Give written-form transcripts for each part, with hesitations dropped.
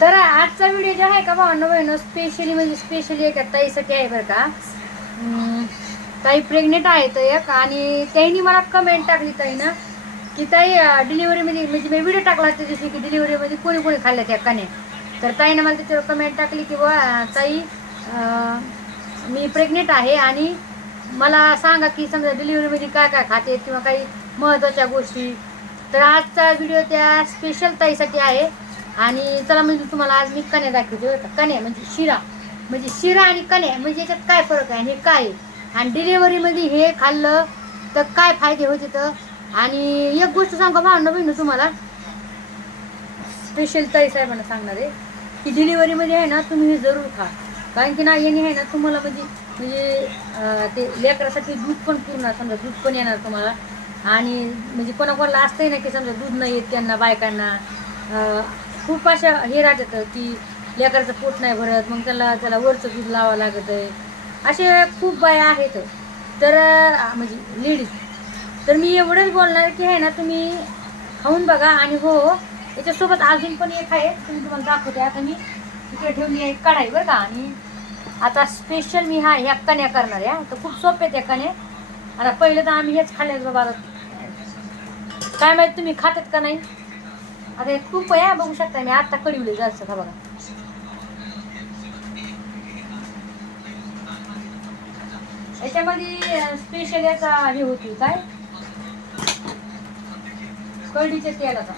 तर आजचा व्हिडिओ जो आहे का भावांनो बहिणो स्पेशली म्हणजे स्पेशली एका ताईसाठी आहे बरं का. ताई प्रेग्नेंट आहेत एक आणि त्यांनी मला कमेंट टाकली ताई ना की ताई डिलिव्हरीमध्ये म्हणजे मी व्हिडिओ टाकला त्या दिवशी की डिलिव्हरीमध्ये कोणी कोणी खाल्ल्या त्या कण्या. तर ताईनं मला त्याच्यावर कमेंट टाकली की बा ताई मी प्रेग्नेंट आहे आणि मला सांगा की समजा डिलिव्हरीमध्ये काय काय खाते किंवा काही महत्त्वाच्या गोष्टी. तर आजचा व्हिडिओ त्या स्पेशल ताईसाठी आहे. आणि चला म्हणजे तुम्हाला आज मी कण्या दाखवते बरं का. कण्या म्हणजे शिरा आणि कण्या म्हणजे याच्यात काय फरक आहे आणि हे काय आहे आणि डिलिव्हरीमध्ये हे खाल्लं तर काय फायदे होते. तर आणि एक गोष्ट सांगा भावना बहिणू तुम्हाला स्पेशल ताई साहेबांना सांगणार आहे की डिलिव्हरीमध्ये आहे ना तुम्ही हे जरूर खा. कारण की ना याने आहे ना तुम्हाला म्हणजे ते लेकरासाठी दूध पण पूर्ण समजा दूध पण येणार तुम्हाला. आणि म्हणजे कोणाकोणाला असतंय ना की समजा दूध नाही येत त्यांना बायकांना खूप अशा हे राहतात की लेकराचं पोट नाही भरत मग त्याला वरचं दूध लावावं लागत आहे. असे खूप बाया आहेत तर म्हणजे लेडीज. तर मी एवढंच बोलणार की आहे ना तुम्ही खाऊन बघा. आणि हो याच्यासोबत अजून पण एक आहे तुम्ही तुम्हाला दाखवते. आता मी तिकडे ठेवली आहे कढाई बरं का. आणि आता स्पेशल मी ह्या कण्या करणार आहे. तर खूप सोपे त्या कण्या. आता पहिलं तर आम्ही हेच खाल्ले बाबा. काय माहिती तुम्ही खातात का नाही. आता हे खूप आहे बघू शकता. मी आता कढीवले जास्त का बघा. याच्यामध्ये स्पेशल याचा हे होती काय कढीच्या तेलाचा.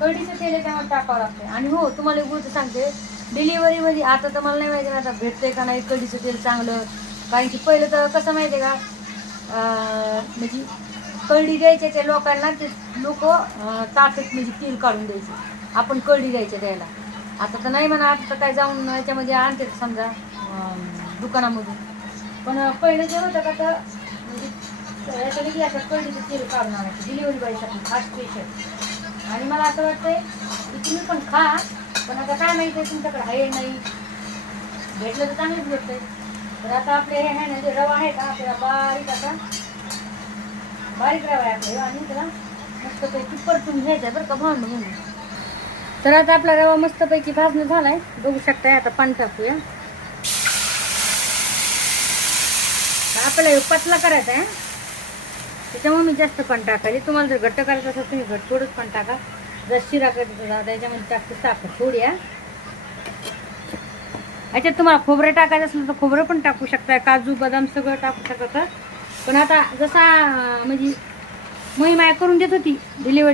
कढीचं तेल याच्यामध्ये टाकावं लागते. आणि हो तुम्हाला एक गोष्ट सांगते डिलिव्हरीमध्ये आता तर मला नाही माहिती आता भेटतंय का नाही कढीचं तेल चांगलं. कारण की पहिलं तर कसं माहिती आहे का म्हणजे कढी द्यायचे त्या लोकांना ते लोक ताटत म्हणजे तेल काढून द्यायचे. आपण कढी द्यायचे द्यायला. आता तर नाही म्हणा आता तर काय जाऊन याच्यामध्ये आणते समजा दुकानामधून. पण पहिलं जे होतं का तर म्हणजे याच्यामध्ये असं कढीचं तेल काढून आणायचं डिलिव्हरी बॉयसाठी खास स्पेशल. आणि मला असं वाटतंय की तुम्ही पण खा. पण आता काय माहिती आहे तुमच्याकडे आहे नाही भेटलं तर चांगलंच भेटतंय. तर आता आपले हे आहे ना जे रवा आहे का आपल्याला बारीक रवा आहे आपला आणि त्याला मस्तपैकी परतून घ्यायचा बरं का भांडू म्हणून. तर आता आपला रवा मस्तपैकी भाजणं झालाय बघू शकताय. आता पाणी टाकूया. आपल्याला पतला करायचा आहे त्याच्यामुळे मी जास्त पाणी टाकायचे. तुम्हाला जर घट्ट करायचं असेल तुम्ही घट्ट थोडंच पाणी टाका. जर शिरा करायचा त्याच्यामध्ये टाकते साखर थोडी. याच्यात तुम्हाला खोबरं टाकायचं असेल तर खोबरं पण टाकू शकता. काजू बदाम सगळं टाकू शकता. पण आता जसा म्हणजे महिमा करून देत होती डिलिव्हरी